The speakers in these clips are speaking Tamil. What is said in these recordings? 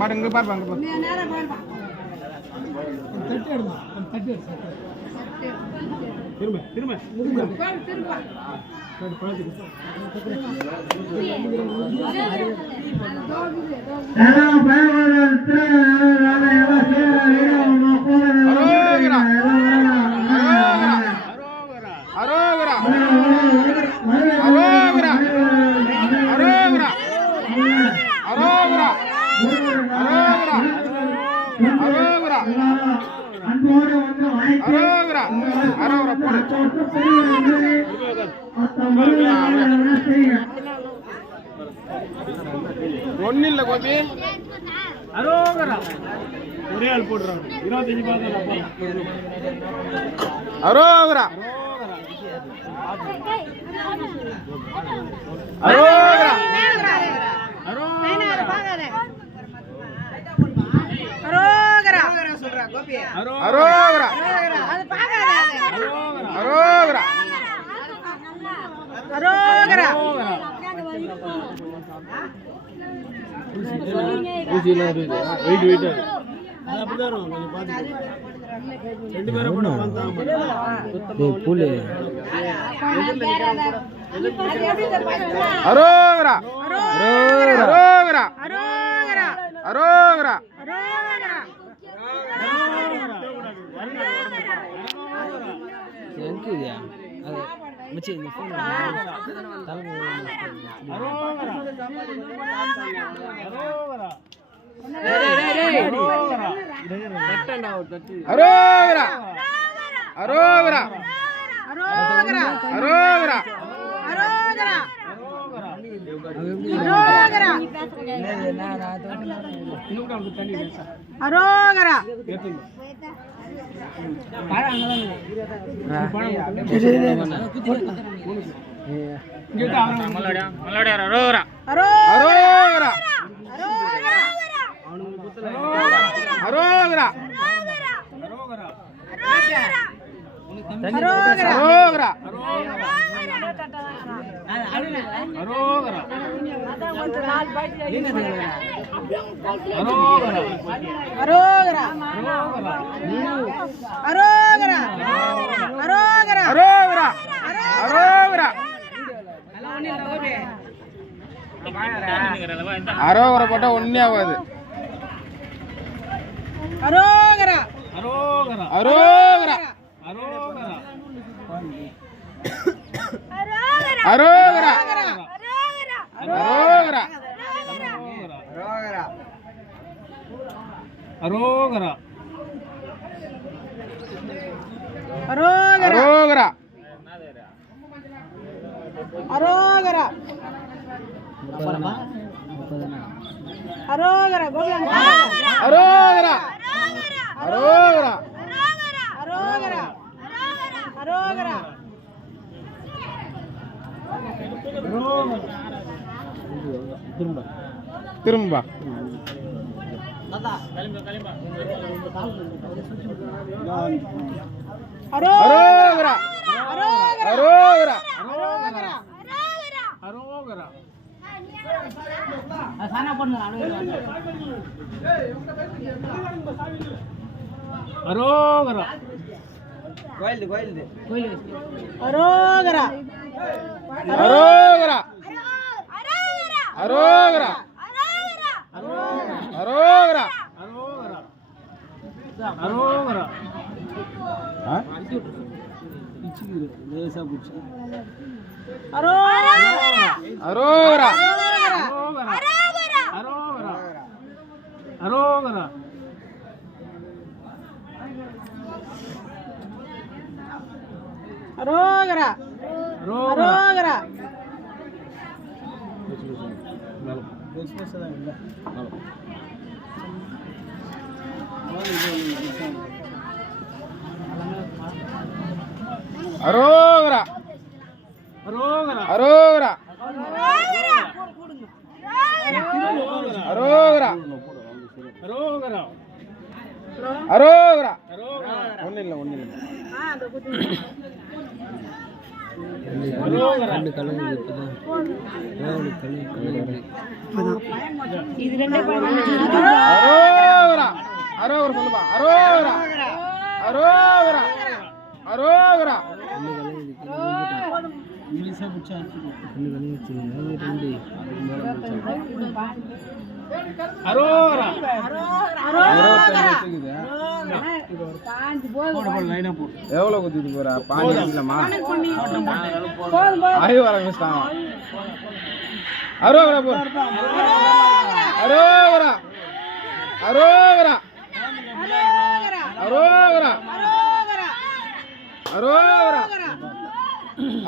பாரு இங்க பாரு பாரு திரும்ப திரும்ப ஒன்னும் இல்ல கோபி அரோகரா ஒரே ஆள் போடுறாங்க 25 பால் அரோகரா அரோகரா அரோகரா சொல்றா கோபி அரோகரா அது பாக்காத அரோகரா அரோகரா ஊசில இருக்கு வெயிட் வெயிட் அது அப்படிதான் இருக்கும் கொஞ்சம் பாத்து ரெண்டு பேரும் கூட வந்தாங்க டேய் புலே அரோகரா அரோகரா அரோகரா அரோகரா அரோகரா எங்கயா அது மச்சி இந்த ஃபோன் தலைமை அரோகரா அரோகரா அரோகரா அரோகரா அரோகரா அரோகரா அரோகரா அரோகரா அரோகரா போட்டா ஒண்ணே ஆகாது அரோகரா அரோகரா அரோகரா அரோகரா அரோகரா அரோகரா அரோகரா அரோகரா அரோகரா அரோகரா அரோகரா அரோகரா அரோகரா திரும்ப அரோகரா அரோகரா அரோகரா அரோகரா அரோகரா கோயில் கோயில் கோயில் அரோகரா அரோகரா அரோகரா அரோகரா அரோகரா லேசா புடிச்சு அரோகரா அரோகரா அரோகரா அரோகரா அரோகரா அரோகரா அரோகரா அரோகரா அரோகரா அரோகரா அரோகரா அரோகரா ஒண்ணு இல்ல ரெண்டு கலங்க இப்பதான் இது ரெண்டே அரோகரா சொல்லுப்பா. அரோகரா அரோகரா அரோகரா. இங்கிலீஷா புடிச்சா அரோகரா எவ்வளோ குத்திட்டு போறா? பாஞ்சு இல்லம்மா, ஆய்வு ஆரம்பிச்சிட்டான். அரோகரா போ. அரோகரா அரோகரா அரோகரா அரோகரா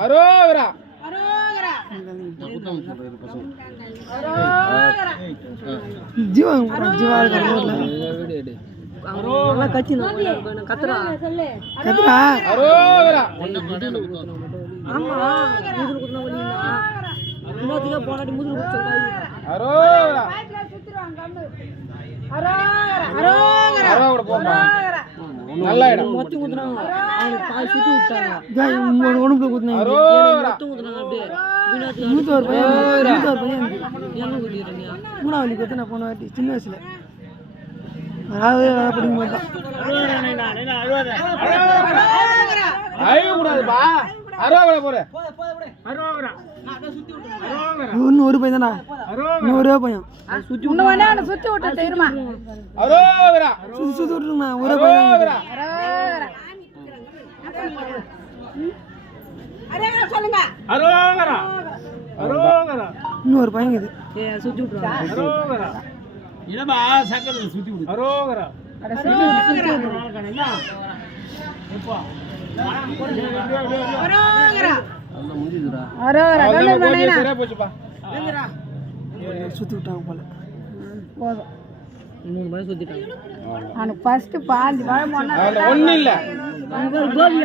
அரோகரா. நல்ல இடம். மூணாவது கொத்தனை போன வாட்டி சின்ன வயசுல இன்னும் ஒரு பையன் தானா? இன்னும் ஒரே பையன் சுத்தி விட்டு தெரியுமா? சுத்தி விட்டுருங்கண்ணா ஒரே பையன். இன்னும் ஒரு பையன் இது சுத்தி விட்டுருவாங்க. என்னப்பா சக்கரை சுத்தி விடு. அரோகரா சுத்தி விட்டாங்க போல. போதும். அவனுக்கு ஃபர்ஸ்ட் பாஞ்சு பழம் ஒன்னும் இல்லை. கோபி